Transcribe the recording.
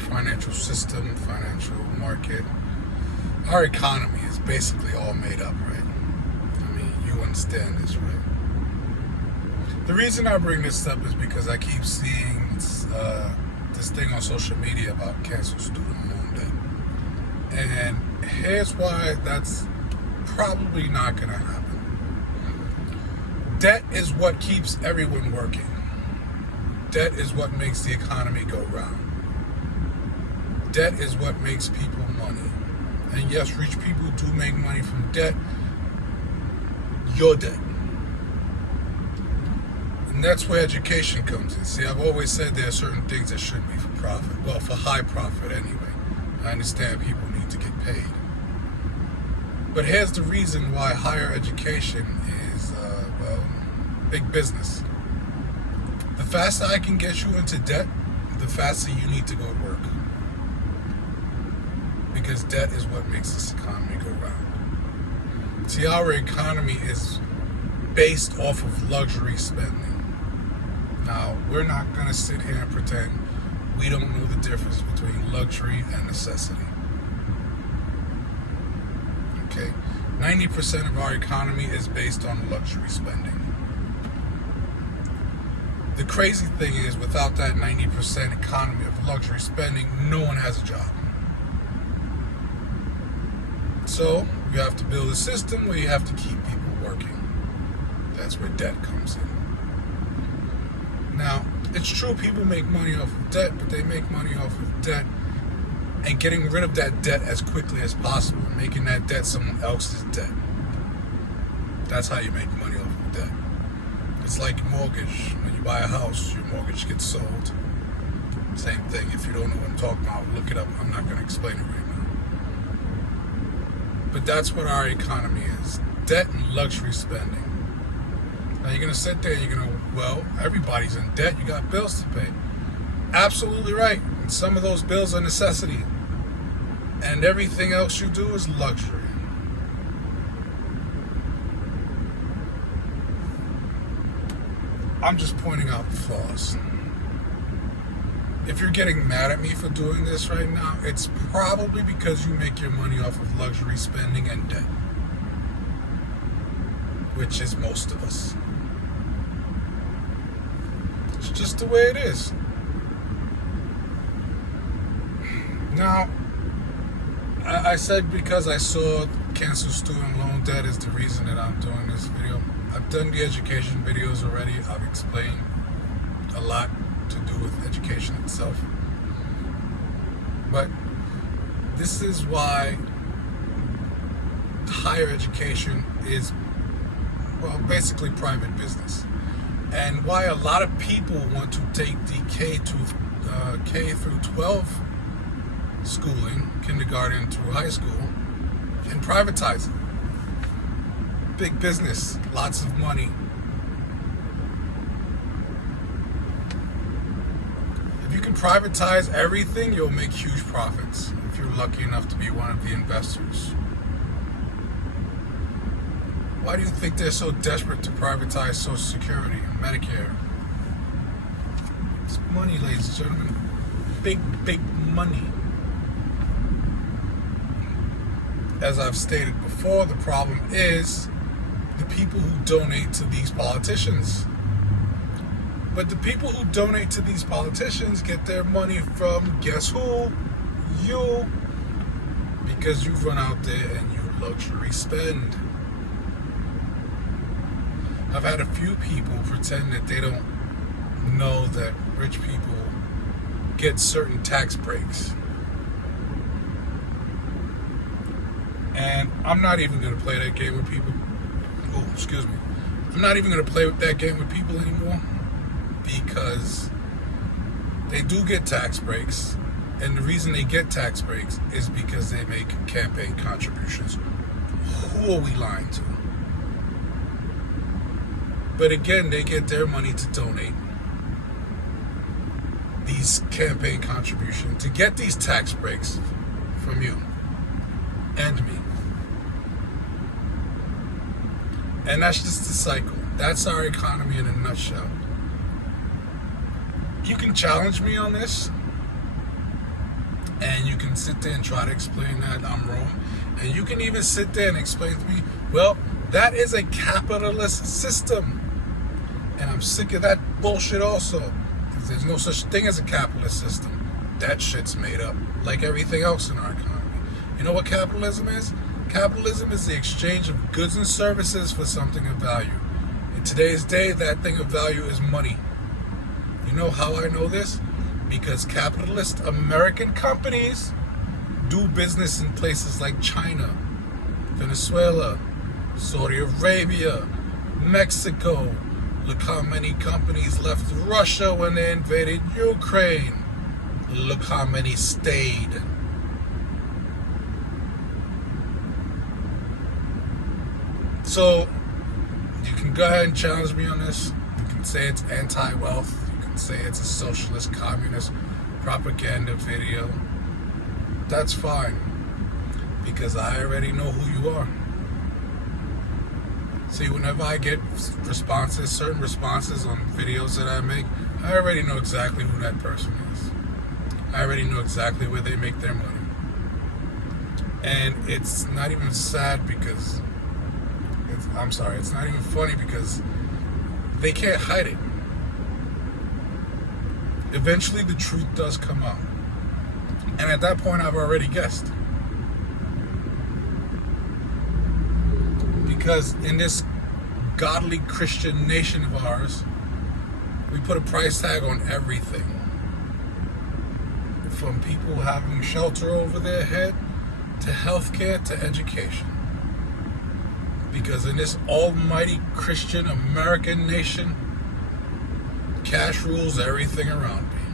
financial system, financial market, our economy is basically all made up, right? I mean, you understand this, right? The reason I bring this up is because I keep seeing this thing on social media about canceled student loan debt. And here's why that's probably not going to happen. Debt is what keeps everyone working. Debt is what makes the economy go round. Debt is what makes people money. And yes, rich people do make money from debt. Your debt. And that's where education comes in. See, I've always said there are certain things that shouldn't be for profit. Well, for high profit anyway. I understand people need to get paid. But here's the reason why higher education is, big business. The faster I can get you into debt, the faster you need to go to work. Because debt is what makes this economy go round. See, our economy is based off of luxury spending. Now, we're not going to sit here and pretend we don't know the difference between luxury and necessity. Okay? 90% of our economy is based on luxury spending. The crazy thing is, without that 90% economy of luxury spending, no one has a job. So, you have to build a system where you have to keep people working. That's where debt comes in. Now, it's true people make money off of debt, but they make money off of debt and getting rid of that debt as quickly as possible, making that debt someone else's debt. That's how you make money off of debt. It's like mortgage. When you buy a house, your mortgage gets sold. Same thing. If you don't know what I'm talking about, look it up. I'm not going to explain it right now. But that's what our economy is. Debt and luxury spending. Now you're going to sit there and you're going to, well, everybody's in debt. You got bills to pay. Absolutely right. And some of those bills are necessity. And everything else you do is luxury. I'm just pointing out the flaws. If you're getting mad at me for doing this right now, it's probably because you make your money off of luxury spending and debt. Which is most of us. It's just the way it is. Now, I said because I saw canceled student loan debt is the reason that I'm doing this video. I've done the education videos already. I've explained a lot to do with education itself. But this is why higher education is, well, basically private business. And why a lot of people want to take the K through 12 schooling, kindergarten through high school, and privatize it. Big business, lots of money. If you can privatize everything, you'll make huge profits if you're lucky enough to be one of the investors. Why do you think they're so desperate to privatize Social Security and Medicare? It's money, ladies and gentlemen. Big, big money. As I've stated before, the problem is the people who donate to these politicians. But the people who donate to these politicians get their money from, guess who? You. Because you run out there and you luxury spend. I've had a few people pretend that they don't know that rich people get certain tax breaks. And I'm not even going to play that game with people. Oh, excuse me. I'm not even going to play with that game with people anymore because they do get tax breaks. And the reason they get tax breaks is because they make campaign contributions. Who are we lying to? But again, they get their money to donate these campaign contributions to get these tax breaks from you and me. And that's just the cycle. That's our economy in a nutshell. You can challenge me on this. And you can sit there and try to explain that I'm wrong. And you can even sit there and explain to me, well, that is a capitalist system. And I'm sick of that bullshit also. Because there's no such thing as a capitalist system. That shit's made up, like everything else in our economy. You know what capitalism is? Capitalism is the exchange of goods and services for something of value. In today's day, that thing of value is money. You know how I know this? Because capitalist American companies do business in places like China, Venezuela, Saudi Arabia, Mexico. Look how many companies left Russia when they invaded Ukraine. Look how many stayed. So, you can go ahead and challenge me on this. You can say it's anti-wealth. You can say it's a socialist, communist propaganda video. That's fine. Because I already know who you are. See, whenever I get responses, certain responses on videos that I make, I already know exactly who that person is. I already know exactly where they make their money. And it's not even sad because... it's not even funny because they can't hide it. Eventually the truth does come out. And at that point I've already guessed. Because in this godly Christian nation of ours, we put a price tag on everything. From people having shelter over their head, to healthcare, to education. Because in this almighty Christian American nation, cash rules everything around me.